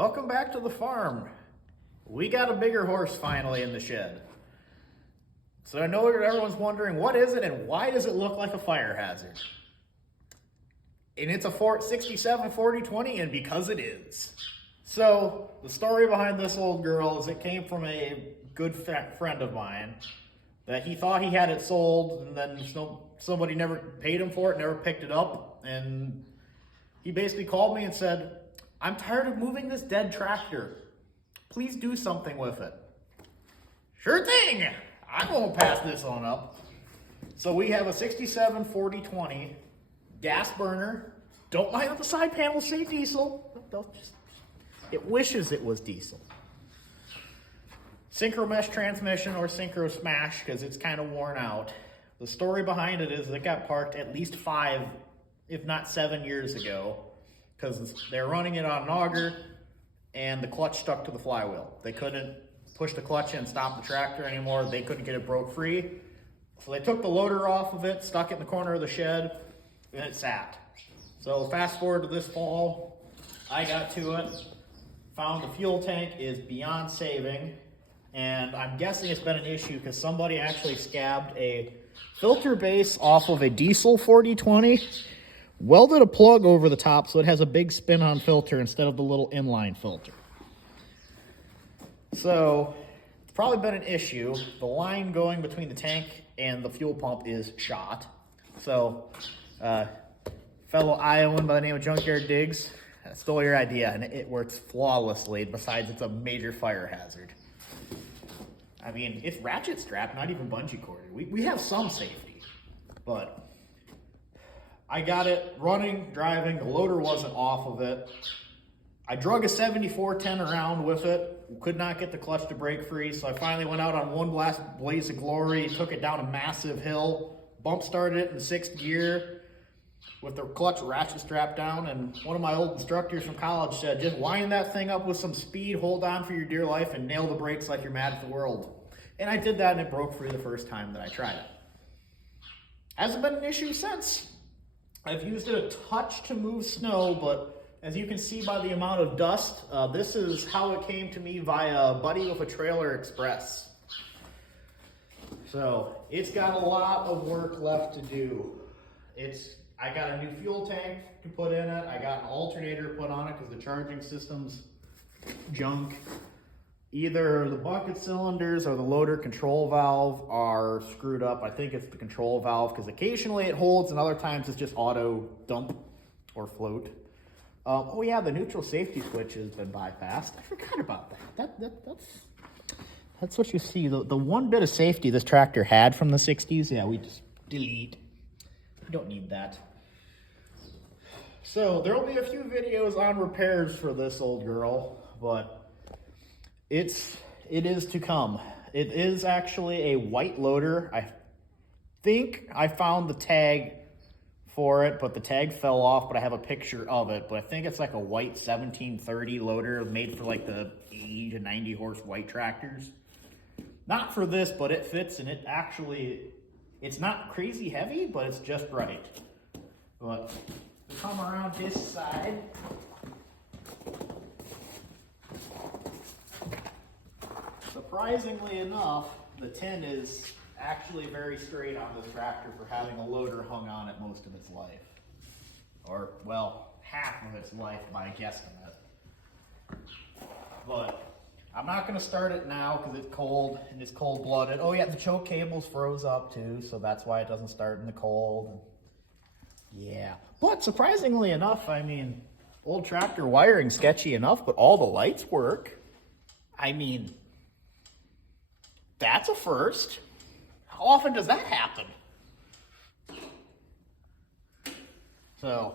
Welcome back to the farm. We got a bigger horse finally in the shed. So I know everyone's wondering, what is it and why does it look like a fire hazard? And it's a 67 40-20, and because it is. So the story behind this old girl is it came from a good friend of mine that he thought he had it sold, and then somebody never paid him for it, never picked it up, and he basically called me and said, "I'm tired of moving this dead tractor. Please do something with it." Sure thing. I'm gonna pass this on up. So we have a 67 40-20 gas burner. Don't mind if the side panels say diesel. It wishes it was diesel. Synchro mesh transmission or synchro smash because it's kind of worn out. The story behind it is it got parked at least 5, if not 7 years ago, because they're running it on an auger and the clutch stuck to the flywheel. They couldn't push the clutch in and stop the tractor anymore. They couldn't get it broke free. So they took the loader off of it, stuck it in the corner of the shed, and it sat. So fast forward to this fall, I got to it, found the fuel tank is beyond saving, and I'm guessing it's been an issue because somebody actually scabbed a filter base off of a diesel 40-20, welded a plug over the top so it has a big spin-on filter instead of the little inline filter. So it's probably been an issue. The line going between the tank and the fuel pump is shot. So fellow Iowan by the name of Junkyard Diggs stole your idea, and it works flawlessly. Besides, it's a major fire hazard. I mean, it's ratchet strapped, not even bungee corded. We have some safety, but I got it running, driving. The loader wasn't off of it. I drug a 7410 around with it. Could not get the clutch to break free, so I finally went out on one last blaze of glory, took it down a massive hill, bump started it in 6th gear with the clutch ratchet strapped down, and one of my old instructors from college said, just wind that thing up with some speed, hold on for your dear life, and nail the brakes like you're mad at the world. And I did that, and it broke free the first time that I tried it. Hasn't been an issue since. I've used it a touch to move snow, but as you can see by the amount of dust, this is how it came to me via Buddy with a Trailer Express. So it's got a lot of work left to do. I got a new fuel tank to put in it. I got an alternator put on it because the charging system's junk. Either the bucket cylinders or the loader control valve are screwed up. I think it's the control valve because occasionally it holds and other times it's just auto dump or float. Oh yeah, the neutral safety switch has been bypassed. I forgot about that. That's what you see. The one bit of safety this tractor had from the 60s, yeah, we just delete. We don't need that. So there will be a few videos on repairs for this old girl, but it is to come. It is actually a white loader. I think I found the tag for it, but the tag fell off, but I have a picture of it. But I think it's like a white 1730 loader made for like the 80 to 90 horse white tractors. Not for this, but it fits, and it's not crazy heavy, but it's just right. But to come around this side, surprisingly enough, the tin is actually very straight on this tractor for having a loader hung on it most of its life. Or, well, half of its life by guesstimate. But I'm not going to start it now because it's cold and it's cold-blooded. Oh yeah, the choke cables froze up too, so that's why it doesn't start in the cold. Yeah. But surprisingly enough, I mean, old tractor wiring sketchy enough, but all the lights work. I mean, that's a first. How often does that happen? So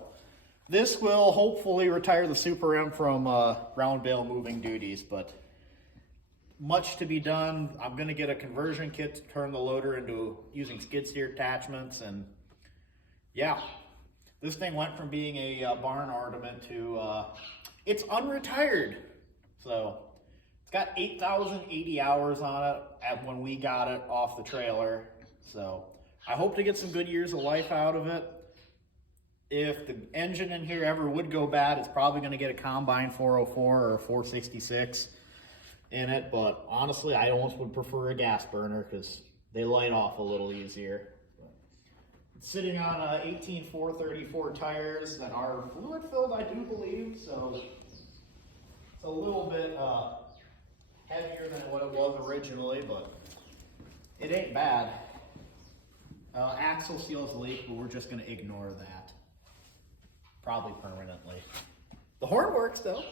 this will hopefully retire the Super M from round bale moving duties, but much to be done. I'm going to get a conversion kit to turn the loader into using skid steer attachments, and yeah, this thing went from being a barn ornament to it's unretired. So it's got 8,080 hours on it when we got it off the trailer. So I hope to get some good years of life out of it. if the engine in here ever would go bad, it's probably going to get a combine 404 or a 466 in it. But honestly, I almost would prefer a gas burner because they light off a little easier. It's sitting on 18 434 tires that are fluid filled, I do believe. So it's a little bit heavier than what it was originally, but it ain't bad. Axle seals leak, but we're just going to ignore that. Probably permanently. The horn works though.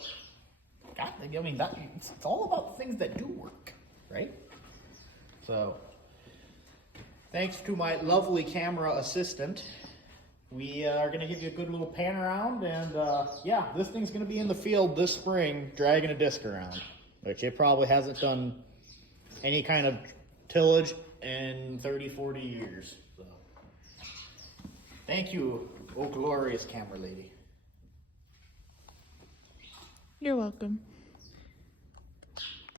God, I mean, it's all about the things that do work, right? So, thanks to my lovely camera assistant, we are going to give you a good little pan around, and yeah, this thing's going to be in the field this spring dragging a disc around, which it probably hasn't done any kind of tillage in 30, 40 years. So, thank you, oh glorious camera lady. You're welcome.